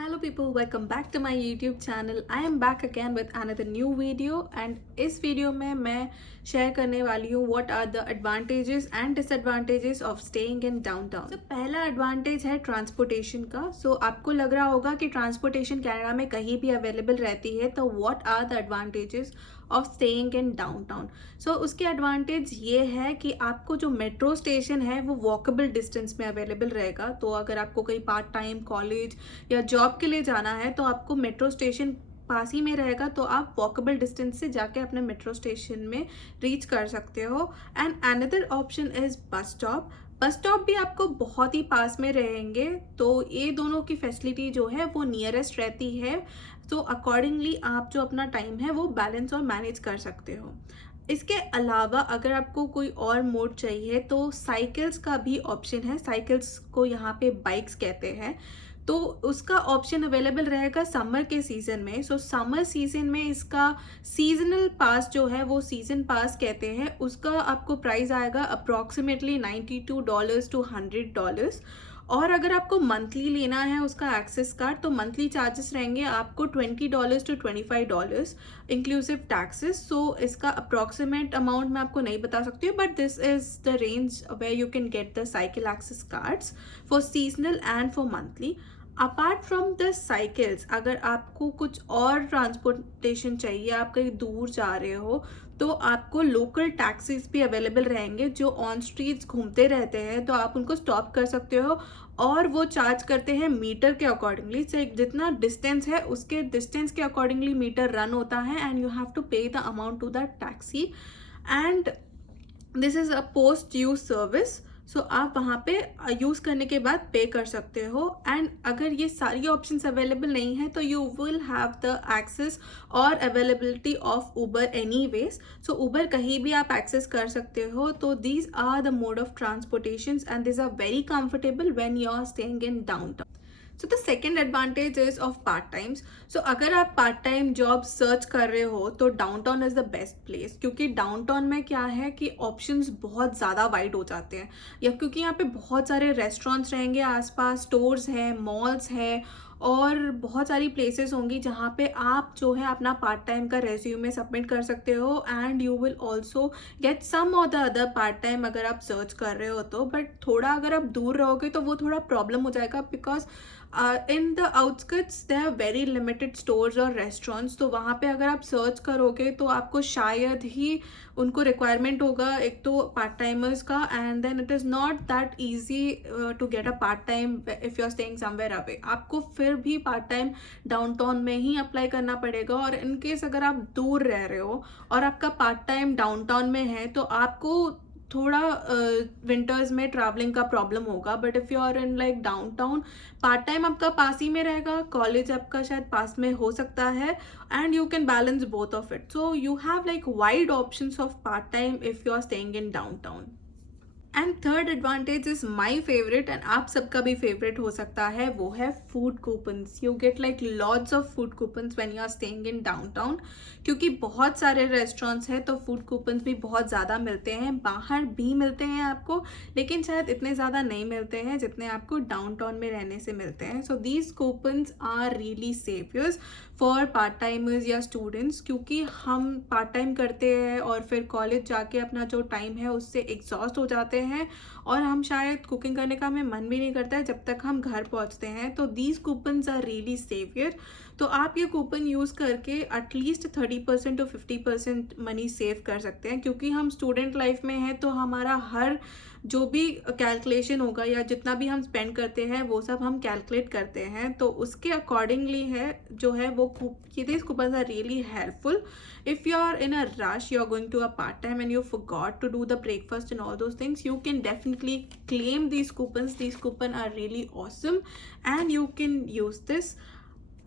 Hello people, welcome back to my YouTube channel. I am back again with another new video and इस video में मैं share करने वाली हूँ what are the advantages and disadvantages of staying in downtown. तो पहला advantage है transportation का. आपको लग रहा होगा कि ट्रांसपोर्टेशन कनाडा में कहीं भी अवेलेबल रहती है, तो what are the advantages of staying in downtown. उसके एडवांटेज ये है कि आपको जो मेट्रो स्टेशन है वो वॉकेबल डिस्टेंस में अवेलेबल रहेगा. तो अगर आपको कहीं पार्ट टाइम कॉलेज या जॉब के लिए जाना है तो आपको मेट्रो स्टेशन पास ही में रहेगा, तो आप वॉकेबल डिस्टेंस से जाके अपने मेट्रो स्टेशन में रीच कर सकते हो. And another option is bus stop. Bus stop भी आपको बहुत ही पास में रहेंगे, तो ये दोनों की फैसिलिटी जो है वो नियरेस्ट रहती है. तो अकॉर्डिंगली आप जो अपना टाइम है वो बैलेंस और मैनेज कर सकते हो. इसके अलावा अगर आपको कोई और मोड चाहिए तो साइकिल्स का भी ऑप्शन है. साइकिल्स को यहाँ पे बाइक्स कहते हैं, तो उसका ऑप्शन अवेलेबल रहेगा समर के सीज़न में. समर सीज़न में इसका सीजनल पास जो है वो सीज़न पास कहते हैं, उसका आपको प्राइस आएगा अप्रॉक्सीमेटली $92 to $100. और अगर आपको मंथली लेना है उसका एक्सेस कार्ड तो मंथली चार्जेस रहेंगे आपको $20 to $25 इंक्लूसिव टैक्सेस. इसका अप्रॉक्सीमेट अमाउंट मैं आपको नहीं बता सकती हूँ, but this is the range where you can get the cycle access cards for seasonal and for monthly. Apart from the cycles, अगर आपको कुछ और ट्रांसपोर्टेशन चाहिए, आप कहीं दूर जा रहे हो, तो आपको लोकल टैक्सीज भी अवेलेबल रहेंगे जो ऑन स्ट्रीट्स घूमते रहते हैं. तो आप उनको स्टॉप कर सकते हो और वो चार्ज करते हैं मीटर के अकॉर्डिंगली. जितना डिस्टेंस है उसके डिस्टेंस के अकॉर्डिंगली मीटर रन होता है and you have to pay the amount to the taxi. And this is a post use service. आप वहाँ पे यूज़ करने के बाद पे कर सकते हो. एंड अगर ये सारी ऑप्शंस अवेलेबल नहीं है तो you will have the access और availability of Uber any ways. Uber कहीं भी आप एक्सेस कर सकते हो. तो these are the mode of transportation and this are very comfortable when you are staying in downtown. The second advantage is of part times. अगर आप part time job search कर रहे हो तो downtown is the best place, क्योंकि downtown में क्या है कि ऑप्शंस बहुत ज़्यादा वाइड हो जाते हैं. या क्योंकि यहाँ पे बहुत सारे रेस्टोरेंट्स रहेंगे आसपास, स्टोर्स हैं, मॉल्स हैं और बहुत सारी प्लेसेस होंगी जहाँ पे आप जो है अपना पार्ट टाइम का रेज्यूमे सबमिट कर सकते हो. And you will also get some of the other part time अगर आप सर्च कर रहे हो तो. बट थोड़ा अगर आप दूर रहोगे तो वो थोड़ा प्रॉब्लम हो जाएगा, because in the outskirts they are very limited stores और रेस्टोरेंट्स. तो वहाँ पे अगर आप सर्च करोगे तो आपको शायद ही उनको रिक्वायरमेंट होगा एक तो पार्ट टाइमर्स का, and then it is not that easy to get a part time if you are staying somewhere away. आपको फिर भी पार्ट टाइम डाउनटाउन में ही अप्लाई करना पड़ेगा. और इनकेस अगर आप दूर रह रहे हो और आपका पार्ट टाइम डाउनटाउन में है तो आपको थोड़ा विंटर्स में ट्रैवलिंग का प्रॉब्लम होगा. But if you are in like downtown, part time आपका पास ही में रहेगा, कॉलेज आपका शायद पास में हो सकता है, and you can balance both of it. You have like wide options of part time if you are staying in downtown. And third advantage is my favourite एंड आप सबका भी फेवरेट हो सकता है, वो है food coupons. You get like lots of food coupons when you are staying in downtown, क्योंकि बहुत सारे रेस्टोरेंट्स हैं तो फूड कूपन्स भी बहुत ज़्यादा मिलते हैं. बाहर भी मिलते हैं आपको, लेकिन शायद इतने ज़्यादा नहीं मिलते हैं जितने आपको डाउनटाउन में रहने से मिलते हैं. These coupons are really saviours for part timers या स्टूडेंट्स, क्योंकि हम पार्ट टाइम करते हैं और फिर कॉलेज जाके अपना जो टाइम है उससे एग्जॉस्ट हो जाते हैं और हम शायद कुकिंग करने का हमें मन भी नहीं करता है जब तक हम घर पहुंचते हैं. तो these coupons are really saviour. तो आप ये कूपन यूज़ करके एटलीस्ट 30% to 50% मनी सेव कर सकते हैं, क्योंकि हम स्टूडेंट लाइफ में हैं तो हमारा हर जो भी कैलकुलेशन होगा या जितना भी हम स्पेंड करते हैं वो सब हम कैलकुलेट करते हैं. तो उसके अकॉर्डिंगली है जो है वो these coupons are really helpful. If you are in a rush, you are going to a part time and you forgot to do the breakfast and all those things, you can definitely claim these coupons. These coupons are really awesome and you can use this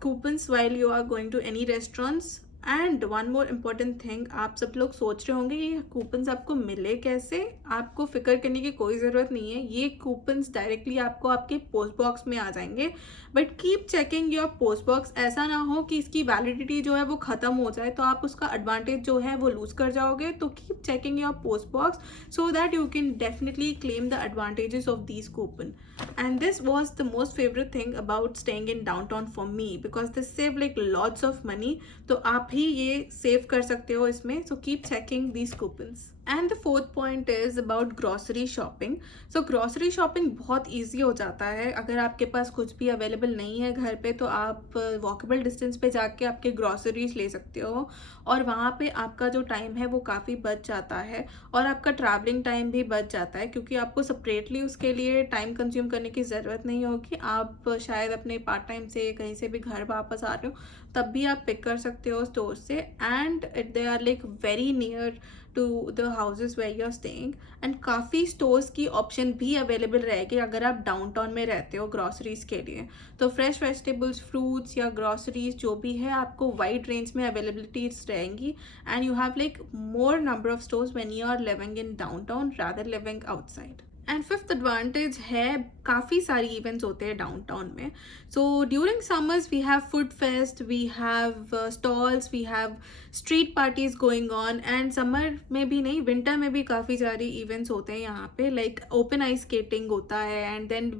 coupons while you are going to any restaurants and one more important thing, आप सब लोग सोच रहे होंगे ये coupons आपको मिले कैसे। आपको फिक्र करने की कोई ज़रूरत नहीं है, ये कूपन्स डायरेक्टली आपको आपके पोस्ट बॉक्स में आ जाएंगे। But keep checking your post box, ऐसा ना हो कि इसकी वैलिडिटी जो है वो ख़त्म हो जाए तो आप उसका एडवांटेज जो है वो लूज़ कर जाओगे। तो keep checking your post box so that you can definitely claim the advantages of these coupon. And this was the most favorite thing about staying in downtown for me because this save like lots of money. तो आप ही ये save कर सकते हो इसमें, so keep checking these coupons. And the fourth point is about grocery shopping. So grocery shopping बहुत easy हो जाता है। अगर आपके पास कुछ भी अवेलेबल नहीं है घर पे तो आप वॉकेबल डिस्टेंस पे जाके आपके ग्रॉसरीज ले सकते हो और वहाँ पे आपका जो टाइम है वो काफ़ी बच जाता है और आपका ट्रैवलिंग टाइम भी बच जाता है क्योंकि आपको सेपरेटली उसके लिए टाइम कंज्यूम करने की ज़रूरत नहीं होगी। आप शायद अपने पार्ट टाइम से कहीं से भी घर वापस आ रहे हो तब भी आप पिक कर सकते हो स्टोर से, and they are like very near to the houses where you are staying. And काफ़ी स्टोर्स की ऑप्शन भी अवेलेबल रहेगी अगर आप डाउनटाउन में रहते हो ग्रॉसरीज के लिए। तो फ्रेश वेजिटेबल्स, फ्रूट्स या ग्रॉसरीज जो भी है आपको वाइड रेंज में अवेलेबिलिटीज रहेंगी and you have like more number of stores when you are living in downtown rather living outside. And fifth advantage है काफ़ी सारी इवेंट्स होते हैं डाउनटाउन में। So during summers we have food fest, we have stalls, we have street parties going on, and summer में भी नहीं winter में भी काफ़ी सारी इवेंट्स होते हैं यहाँ पे, लाइक ओपन आइस स्केटिंग होता है एंड देन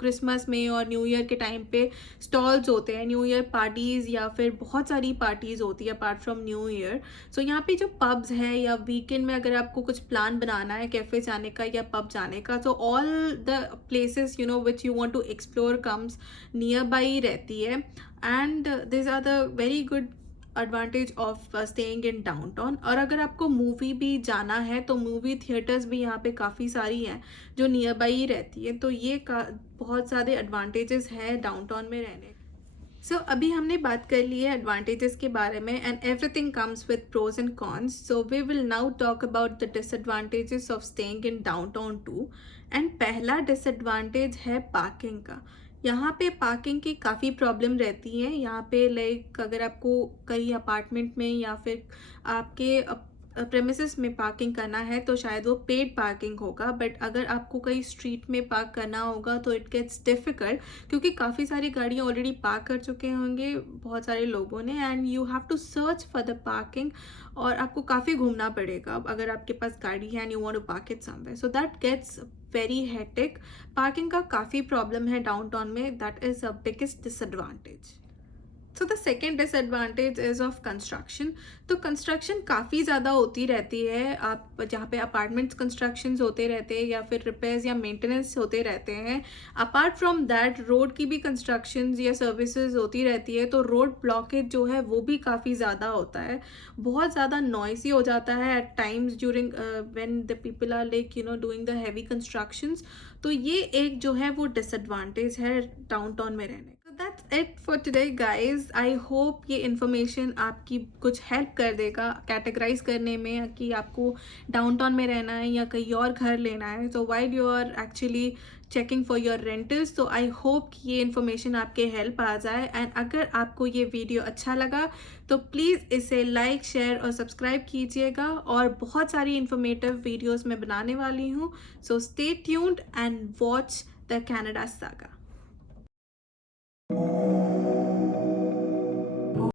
क्रिसमस में और न्यू ईयर के टाइम पे स्टॉल्स होते हैं, न्यू ईयर पार्टीज़ या फिर बहुत सारी पार्टीज़ होती है अपार्ट फ्रॉम न्यू ईयर। सो यहाँ पे जो पब्स है या वीकेंड में अगर आपको कुछ प्लान बनाना है कैफ़े जाने का या पब जाने का, so all the places you know which you want to explore comes nearby रहती है, and these are the very good advantage of staying in downtown। और अगर आपको मूवी भी जाना है तो मूवी थिएटर्स भी यहाँ पे काफ़ी सारी हैं जो नियर बाई ही रहती है, तो ये बहुत सारे एडवांटेजेस हैं डाउनटाउन में रहने। सो अभी हमने बात कर ली है एडवांटेजेस के बारे में and everything comes with pros and cons. So we will now talk about the disadvantages of staying in downtown too. And पहला डिसएडवांटेज है पार्किंग का। यहाँ पे पार्किंग की काफ़ी प्रॉब्लम रहती है यहाँ पे, लाइक अगर आपको कहीं अपार्टमेंट में या फिर आपके प्रेमिसेस में पार्किंग करना है तो शायद वो पेड पार्किंग होगा, बट अगर आपको कहीं स्ट्रीट में पार्क करना होगा तो इट गेट्स डिफ़िकल्ट क्योंकि काफ़ी सारी गाड़ियाँ ऑलरेडी पार्क कर चुके होंगे बहुत सारे लोगों ने, and you have to search for the parking और आपको काफ़ी घूमना पड़ेगा अगर आपके पास गाड़ी है and you want to park it somewhere, so that gets very hectic. Parking का काफ़ी प्रॉब्लम है डाउनटाउन में, that is a biggest disadvantage. So the second disadvantage is of construction. तो कंस्ट्रक्शन काफ़ी ज़्यादा होती रहती है, आप जहाँ पे अपार्टमेंट्स कंस्ट्रक्शंस होते रहते हैं या फिर रिपेयर्स या मेंटेनेंस होते रहते हैं। अपार्ट फ्रॉम दैट रोड की भी कंस्ट्रक्शंस या सर्विसेज होती रहती है, तो रोड ब्लॉकेज जो है वो भी काफ़ी ज़्यादा होता है, बहुत ज़्यादा नॉइसी हो जाता है at times during when the people are like you know doing the heavy constructions. तो ये एक जो है वो डिसएडवांटेज है डाउनटाउन में रहने। That's it for today guys। I hope ये इन्फॉर्मेशन आपकी कुछ हेल्प कर देगा कैटेगराइज करने में कि आपको डाउनटाउन में रहना है या कहीं और घर लेना है, तो while you are actually checking for your rentals, तो आई होप कि ये इन्फॉर्मेशन आपके हेल्प आ जाए। एंड अगर आपको ये वीडियो अच्छा लगा तो प्लीज़ इसे लाइक, शेयर और सब्सक्राइब कीजिएगा, और बहुत सारी इन्फॉर्मेटिव वीडियोज़ मैं बनाने वाली हूँ। So stay tuned and watch the Canada saga.